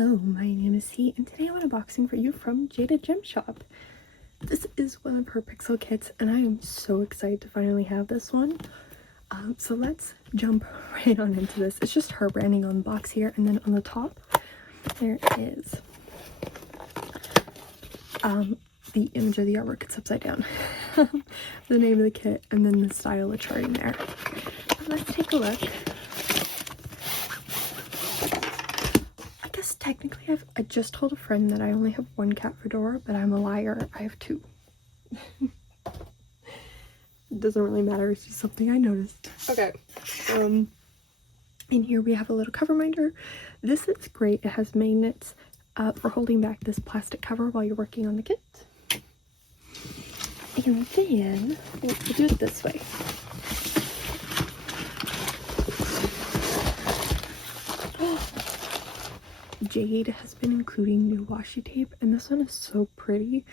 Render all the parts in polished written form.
Hello, my name is Hiya, and today I'm unboxing for you from Jaded Gem Shop. This is one of her pixel kits, and I am so excited to finally have this one. So let's jump right on into this. It's just her branding on the box here, and then on the top, there is the image of the artwork. It's upside down. The name of the kit, and then the style of charting there. Let's take a look. Technically, I just told a friend that I only have one cat fedora, but I'm a liar. I have two. It doesn't really matter. It's just something I noticed. Okay. In here we have a little cover minder. This is great. It has magnets for holding back this plastic cover while you're working on the kit. And then we'll do it this way. Jade has been including new washi tape, and this one is so pretty.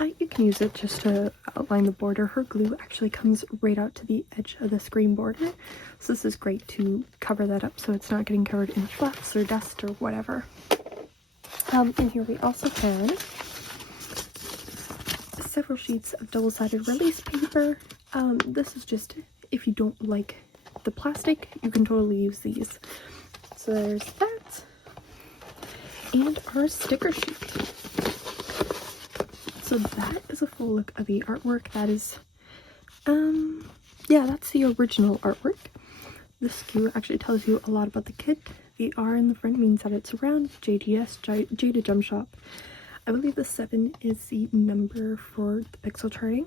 You can use it just to outline the border. Her glue actually comes right out to the edge of the screen border, so this is great to cover that up so it's not getting covered in fluffs or dust or whatever. And here we also have several sheets of double-sided release paper. This is just, if you don't like the plastic, you can totally use these. So there's that. And our sticker sheet. So that is a full look of the artwork. That is, yeah, that's the original artwork. This SKU actually tells you a lot about the kit. The R in the front means that it's around JDS, Jaded Gem Shop. I believe the 7 is the number for the pixel charting.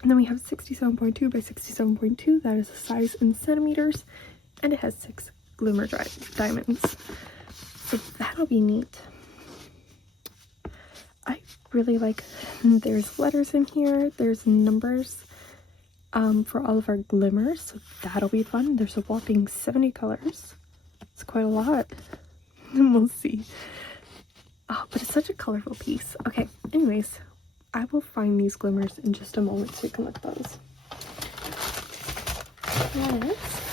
And then we have 67.2 by 67.2. That is the size in centimeters. And it has 6 glimmer diamonds. So that'll be neat. I really like, there's letters in here, there's numbers for all of our glimmers, so that'll be fun. There's a whopping 70 colors. It's quite a lot. We'll see. Oh, but it's such a colorful piece. Okay, anyways, I will find these glimmers in just a moment so you can look at those. Let's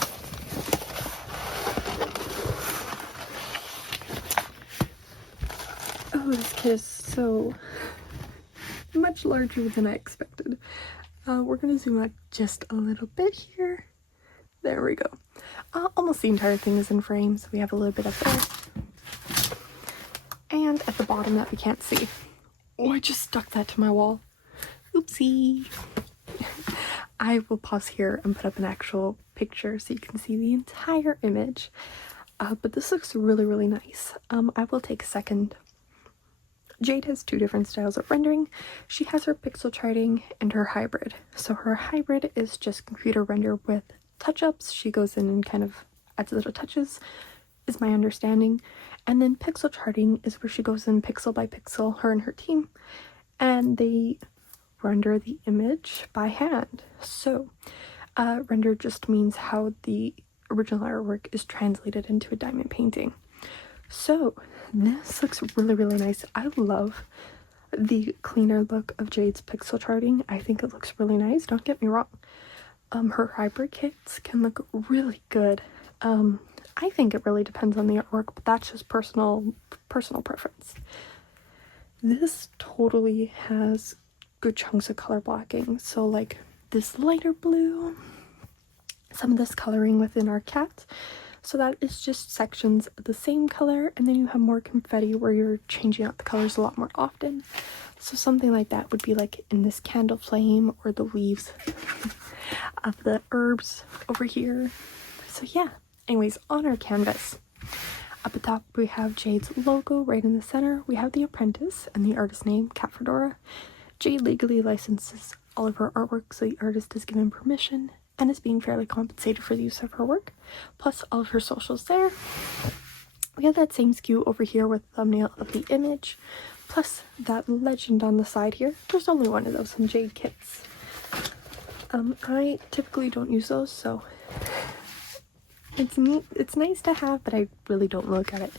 Oh, this kit is so much larger than I expected. We're gonna zoom out just a little bit here. There we go. Almost the entire thing is in frame, so we have a little bit up there. And at the bottom that we can't see. Oh, I just stuck that to my wall. Oopsie. I will pause here and put up an actual picture so you can see the entire image. But this looks really, really nice. I will take a second. Jade has 2 different styles of rendering. She has her pixel charting and her hybrid. So her hybrid is just computer render with touch-ups. She goes in and kind of adds little touches, is my understanding. And then pixel charting is where she goes in pixel by pixel, her and her team, and they render the image by hand. So render just means how the original artwork is translated into a diamond painting. So this looks really, really nice. I love the cleaner look of Jade's pixel charting. I think it looks really nice. Don't get me wrong. Her hybrid kits can look really good. I think it really depends on the artwork, but that's just personal preference. This totally has good chunks of color blocking. So like this lighter blue, some of this coloring within our cat. So that is just sections of the same color, and then you have more confetti where you're changing out the colors a lot more often. So something like that would be like in this candle flame, or the leaves of the herbs over here. So yeah, anyways, on our canvas, up at top we have Jade's logo right in the center. We have the Apprentice and the artist name, Cat Fedora. Jade legally licenses all of her artwork, so the artist is given permission and is being fairly compensated for the use of her work, plus all of her socials there. We have that same SKU over here with the thumbnail of the image, plus that legend on the side here. There's only one of those in Jade kits. I typically don't use those, so it's neat. It's nice to have, but I really don't look at it.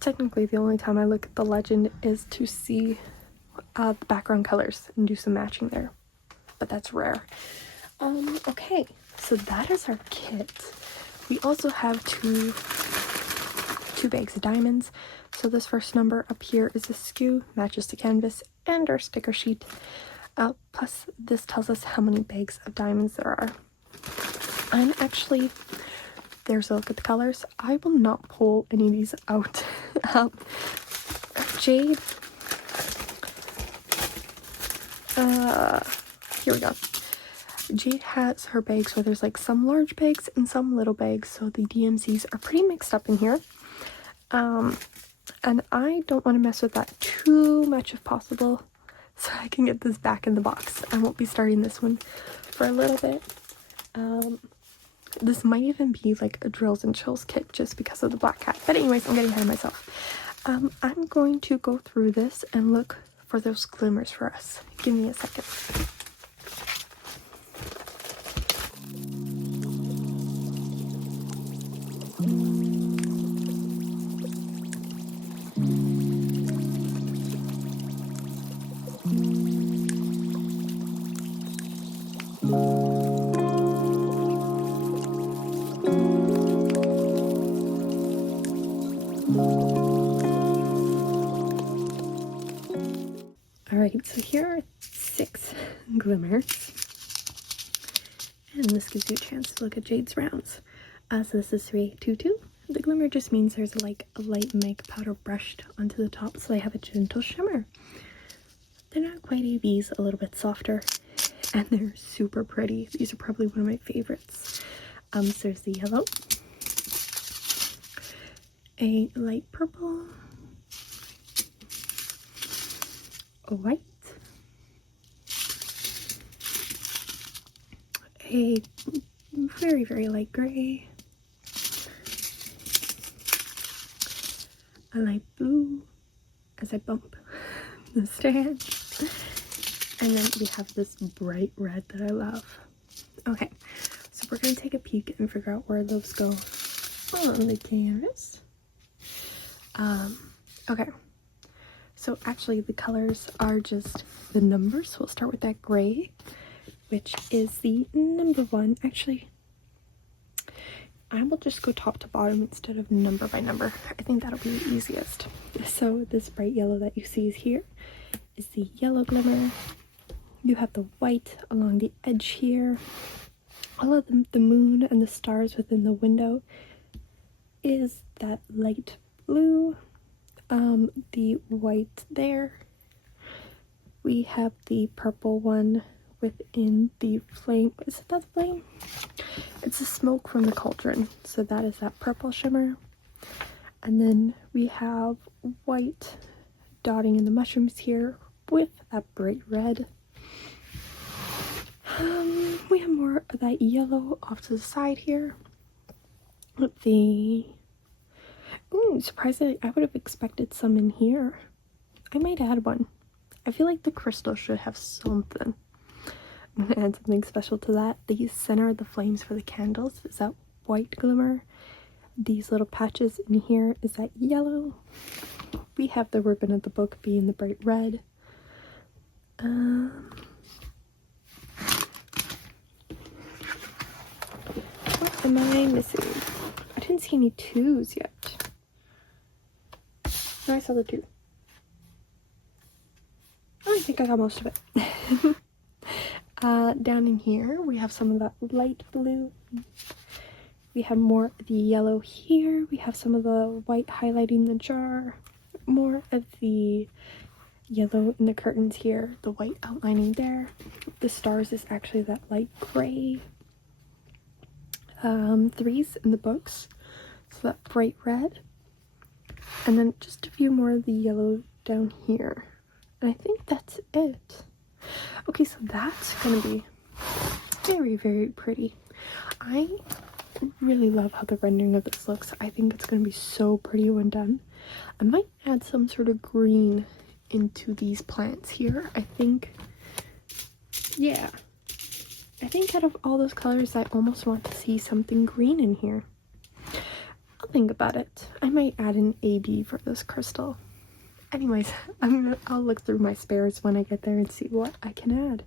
Technically, the only time I look at the legend is to see the background colors and do some matching there. But that's rare. Okay, so that is our kit. We also have two 2 bags of diamonds. So this first number up here is a skew, matches the canvas and our sticker sheet. Plus this tells us how many bags of diamonds there are. I'm actually, there's a look at the colors. I will not pull any of these out. Jade, here we go. Jade has her bags where there's like some large bags and some little bags, so the DMCs are pretty mixed up in here. And I don't want to mess with that too much if possible, so I can get this back in the box. I won't be starting this one for a little bit. This might even be like a drills and chills kit just because of the black cat. But anyways, I'm getting ahead of myself. I'm going to go through this and look for those glimmers for us. Give me a second. Alright, so here are 6 glimmers, and this gives you a chance to look at Jade's rounds. So this is 3822. The glimmer just means there's like a light mica powder brushed onto the top, so they have a gentle shimmer. They're not quite ABs, a little bit softer, and they're super pretty. These are probably one of my favorites. So there's the yellow, a light purple, a white, a very, very light gray, a light blue as I bump the stand, and then we have this bright red that I love. Okay, so we're going to take a peek and figure out where those go on the canvas. Okay. So actually the colors are just the numbers. So we'll start with that gray, which is the number 1. Actually, I will just go top to bottom instead of number by number. I think that'll be the easiest. So this bright yellow that you see here is the yellow glimmer. You have the white along the edge here. All of the moon and the stars within the window is that light blue. The white there. We have the purple one within the flame. Is it that flame? It's the smoke from the cauldron. So that is that purple shimmer. And then we have white dotting in the mushrooms here with that bright red. We have more of that yellow off to the side here. With the... Ooh, surprisingly, I would have expected some in here. I might add one. I feel like the crystal should have something. I'm gonna add something special to that. The center of the flames for the candles is that white glimmer. These little patches in here is that yellow. We have the ribbon of the book being the bright red. What am I missing? I didn't see any 2s yet. No, I saw the 2. Oh, I think I got most of it. Down in here, we have some of that light blue. We have more of the yellow here. We have some of the white highlighting the jar. More of the yellow in the curtains here. The white outlining there. The stars is actually that light gray. 3s in the books. So that bright red. And then just a few more of the yellow down here. And I think that's it. Okay, so that's gonna be very, very pretty. I really love how the rendering of this looks. I think it's gonna be so pretty when done. I might add some sort of green into these plants here. I think, yeah. I think out of all those colors, I almost want to see something green in here. I'll think about it. I might add an AB for this crystal. Anyways, I'll look through my spares when I get there and see what I can add.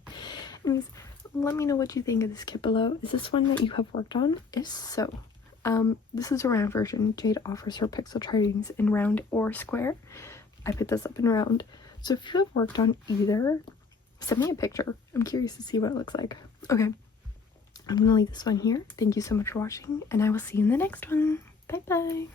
Anyways, let me know what you think of this kit below. Is this one that you have worked on? If so, This is a round version. Jade offers her pixel chartings in round or square. I put this up in round. So if you have worked on either, send me a picture. I'm curious to see what it looks like. Okay, I'm gonna leave this one here. Thank you so much for watching, and I will see you in the next one. Bye bye.